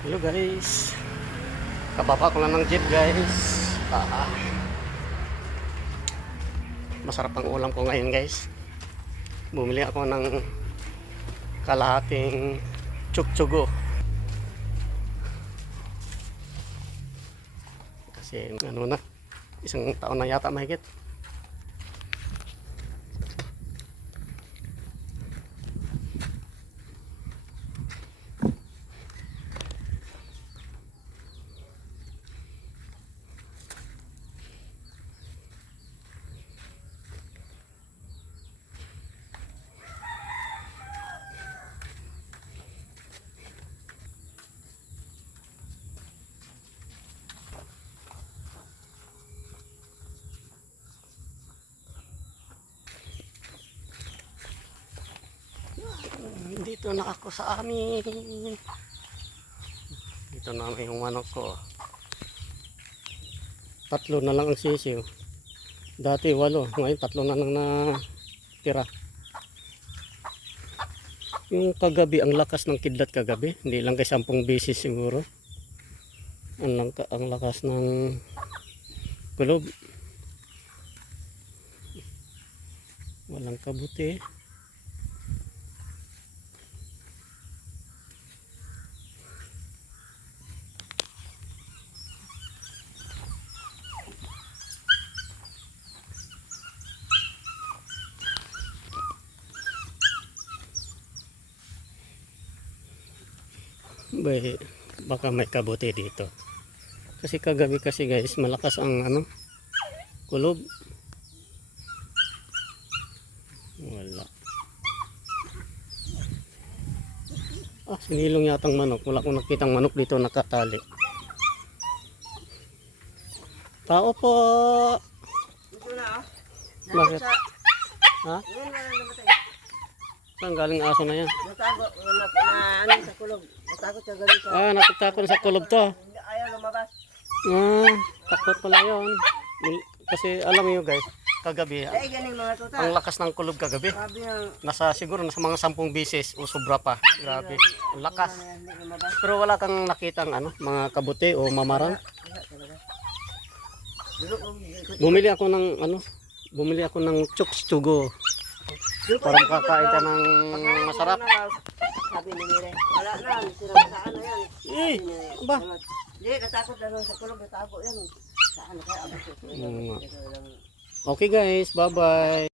Hello guys, kababa ko lang ng jeep guys. Masarap ang ulam ko ngayon guys. Bumili ako ng kalahating tsuktsugo kasi ano na, isang taon na yata mahigit. Dito na ako sa amin. Dito na yung manok ko. 3 na lang ang sisiw. Dati 8, ngayon 3 na lang na tira. Yung kagabi, ang lakas ng kidlat kagabi. Hindi lang kay 10 beses siguro. Ang lakas ng kulob. Walang kabuti. Baka may kabuti dito. Kasi kagabi kasi guys, malakas ang kulob. Wala. Sinilong yatang manok. Wala akong nakitang manok dito nakatali. Tao po. Bakit? Ha? Saan galing aso na yan? Natago na sa kulob. Natakot ka galing sa... Natatakot sa kulob to. Ayaw lumabas. Takot pala yun. Kasi alam niyo guys, kagabi, Ay, galing mga tuta. ang lakas ng kulob kagabi. Sabi ng... Siguro nasa mga 10 beses o sobra pa. Grabe. Ang lakas. Hindi lumabas. Pero wala kang nakitang mga kabuti o mamarang. Wala talaga. Bumili ako ng tsuktsugo para makakain ka ng masarap. Sabi ni Mire, wala na, saan na yan. Ba? Hindi, natakot na lang sa kulob, natago yan. Saan na kaya? Okay guys, bye bye.